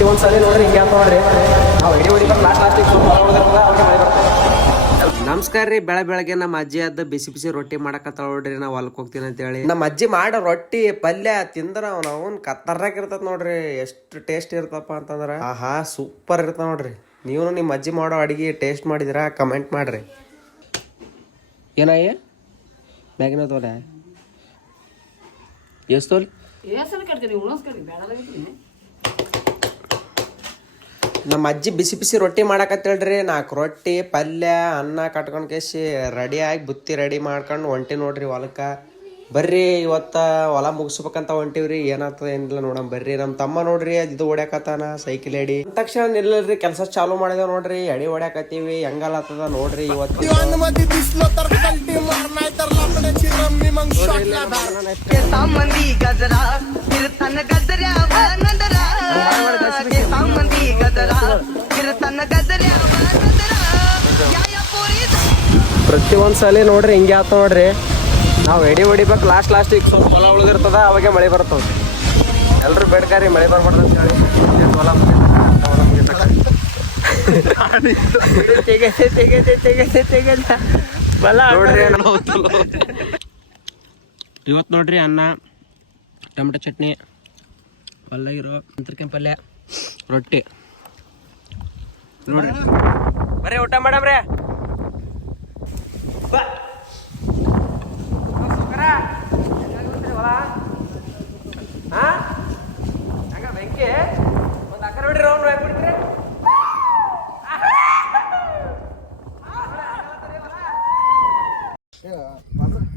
ಪ್ರತಿಯೊಂದ್ಸಲ ನೋಡ್ರಿ ಹಿಂಗೆ ಅಂತ ನೋಡ್ರಿ ನಾವು ಇಡೀ ಹೊಡಿಬೇಕು ಲಾಸ್ಟಿಗೆ ಸ್ವಲ್ಪ ಅವ್ರಿಗೆ ಮಳೆ ಬರ್ತದೆ. ನಮಸ್ಕಾರ ರೀ. ಬೆಳಗ್ಗೆ ನಮ್ಮ ಅಜ್ಜಿ ಅದ ಬಿಸಿ ಬಿಸಿ ರೊಟ್ಟಿ ಮಾಡಕತ್ತಾಳ ನೋಡ್ರಿ. ನಾವು ಹೊಲಕ್ಕೆ ಹೋಗ್ತೀನಿ ಅಂತ ಹೇಳಿ ನಮ್ಮ ಅಜ್ಜಿ ಮಾಡೋ ರೊಟ್ಟಿ ಪಲ್ಯ ತಿಂದ್ರ ನಾವು ಕತ್ತರ್ರಾಗ ಇರ್ತದ ನೋಡ್ರಿ. ಎಷ್ಟು ಟೇಸ್ಟ್ ಇರ್ತಪ್ಪ ಅಂತಂದ್ರ ಆಹಾ ಸೂಪರ್ ಇರ್ತದ ನೋಡ್ರಿ. ನೀವು ನಿಮ್ಮ ಅಜ್ಜಿ ಮಾಡೋ ಅಡಿಗೆ ಟೇಸ್ಟ್ ಮಾಡಿದಿರಾ ಕಮೆಂಟ್ ಮಾಡ್ರಿ. ಏನಾಯ ಮ್ಯಾಗಿನ ತೋಲ ಎಷ್ಟು ನಮ್ಮ ಅಜ್ಜಿ ಬಿಸಿ ಬಿಸಿ ರೊಟ್ಟಿ ಮಾಡಕತ್ತೇಳ್ರಿ. 4 ರೊಟ್ಟಿ ಪಲ್ಯ ಅನ್ನ ಕಟ್ಕೊಂಡ್ ಕೇಸಿ ರೆಡಿಯಾಗಿ ಬುತ್ತಿ ರೆಡಿ ಮಾಡ್ಕೊಂಡು ಹೊಂಟಿ ನೋಡ್ರಿ ಹೊಲಕ್ಕ. ಬರ್ರಿ ಇವತ್ತ ಹೊಲ ಮುಗಿಸ್ಬೇಕಂತ ಹೊಂಟಿವ್ರಿ. ಏನಾಗ್ತದ ಏನಿಲ್ಲ ನೋಡಮ್ ಬರ್ರಿ. ನಮ್ಮ ತಮ್ಮ ನೋಡ್ರಿ ಇದು ಹೊಡ್ಯಾಕತ್ತಾನ ಸೈಕಲ್ ಎಡಿ ತಕ್ಷಣ ನಿಲ್ಲಲ್ರಿ. ಕೆಲಸ ಚಾಲೂ ಮಾಡಿದ ನೋಡ್ರಿ. ಎಡಿ ಹೊಡ್ಯಾಕತ್ತೀವಿ ಹೆಂಗಲ್ಲತ್ತದ ನೋಡ್ರಿ. ಇವತ್ತು ಪ್ರತಿಯೊಂದ್ಸಲ ನೋಡ್ರಿ ಹಿಂಗೆ ಆತ ನೋಡ್ರಿ. ನಾವು ಎಡಿ ಹೊಡಿಬೇಕು ಲಾಸ್ಟಿಗೆ ಸ್ವಲ್ಪ ಹೊಲ ಉಳಿದಿರ್ತದ ಅವಾಗೆ ಮಳೆ ಬರ್ತದ. ಎಲ್ರು ಬೇಡ್ಕಾರಿ ಮಳೆ ಬರ್ಬಾರ್ದು ಅಂತ ಹೇಳಿ ಹೊಲ ಇವತ್ತು ನೋಡ್ರಿ ಅನ್ನ ಟೊಮೆಟೊ ಚಟ್ನಿ ಪಲ್ಯ ಅಂತರ್ಕೆಂಪು ಪಲ್ಯ ರೊಟ್ಟಿ ನೋಡ್ರಿ. ಬರ್ರಿ ಊಟ ಮಾಡಮ್ರಿ. ಬೆಂಕಿ ಒಂದು ಅಕ್ಕರ ಬಿಡ್ರಿ ರೌಂಡ್ ಹಾಕ್ಬಿಡ್ತೀರಿ.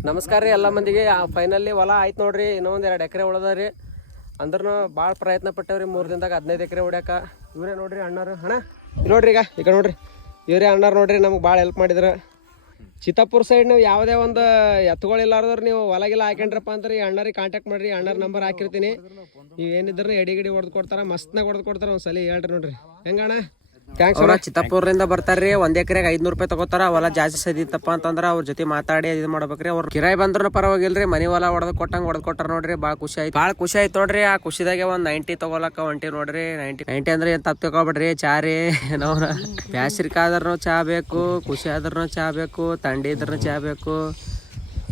ನಮಸ್ಕಾರ ರೀ ಎಲ್ಲ ಮಂದಿಗೆ. ಫೈನಲಿ ಹೊಲ ಆಯ್ತು ನೋಡ್ರಿ. ಇನ್ನೊಂದು 2 ಎಕರೆ ಉಳದ ರೀ. ಅಂದ್ರೂ ಭಾಳ ಪ್ರಯತ್ನ ಪಟ್ಟವ್ರಿ. 3 ದಿನದಾಗ 15 ಎಕರೆ ಹೊಡ್ಯಾಕ. ಇವರೇ ನೋಡ್ರಿ ಅಣ್ಣಾರು. ಅಣ್ಣ ನೋಡ್ರಿ ಈಗ ನೋಡ್ರಿ ಇವರೇ ಅಣ್ಣಾರು ನೋಡ್ರಿ. ನಮ್ಗೆ ಭಾಳ ಹೆಲ್ಪ್ ಮಾಡಿದ್ರು. ಚಿತ್ತಾಪುರ ಸೈಡ್ ನೀವು ಯಾವುದೇ ಒಂದು ಎತ್ತುಗಳಿಲ್ಲಾರ್ದವ್ರು ನೀವು ಹೊಲಗಿಲ್ಲ ಹಾಕೊಂಡ್ರಪ್ಪ ಅಂದ್ರೆ ಈ ಅಣ್ಣರಿಗೆ ಕಾಂಟ್ಯಾಕ್ಟ್ ಮಾಡ್ರಿ. ಅಣ್ಣರ ನಂಬರ್ ಹಾಕಿರ್ತೀನಿ. ನೀವು ಏನಿದ್ರು ಎಡಿ ಹೊಡೆದು ಕೊಡ್ತಾರ. ಮಸ್ತ್ನಾಗ ಹೊಡೆದು ಕೊಡ್ತಾರ. ಒಂದ್ಸಲ ಹೇಳ್ರಿ ನೋಡ್ರಿ ಹೆಂಗಣ್ಣ. ಥ್ಯಾಂಕ್ಸ್. ಅವ್ರ ಚಿತ್ತಾಪುರದಿಂದ ಬರ್ತಾರ್ರಿ. 1 ಎಕರೆಗೆ 500 ರೂಪಾಯಿ ತಗೋತಾರ. ಹೊಲ ಜಾಸ್ತಿ ಸದಿತ್ತಪ್ಪ ಅಂತಂದ್ರೆ ಅವ್ರ ಜೊತೆ ಮಾತಾಡಿ ಇದು ಮಾಡ್ಬೇಕ್ರಿ. ಅವ್ರು ಕಿರಾಯಿ ಬಂದ್ರು ಪರವಾಗಿಲ್ರಿ. ಮನಿ ಹೊಲ ಹೊಡೆದು ಕೊಟ್ಟಾರ ನೋಡ್ರಿ. ಭಾಳ ಖುಷಿ ಆಯ್ತು ನೋಡ್ರಿ. ಆ ಖುಷಿದಾಗೆ ಒಂದು 90 ತಗೋಲಕ್ಕ ಹೊಂಟಿವಿ ನೋಡ್ರಿ. 90 ಅಂದ್ರೆ ಏನ್ ತಪ್ಪು ತಗೋಬಿಡ್ರಿ. ಚಾ ರೀ ನಾವು ಬ್ಯಾಸ್ರಿಕಾದ್ರೂ ಚಾ ಬೇಕು, ಖುಷಿ ಆದ್ರೂ ಚಾ ಬೇಕು, ಥಂಡಿ ಇದ್ರೂ ಚಾ ಬೇಕು.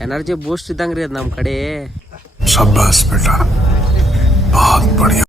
ಎನರ್ಜಿ ಬೂಸ್ಟ್ ಇದ್ದಂಗ್ರಿ ಅದು ನಮ್ಮ ಕಡೆ.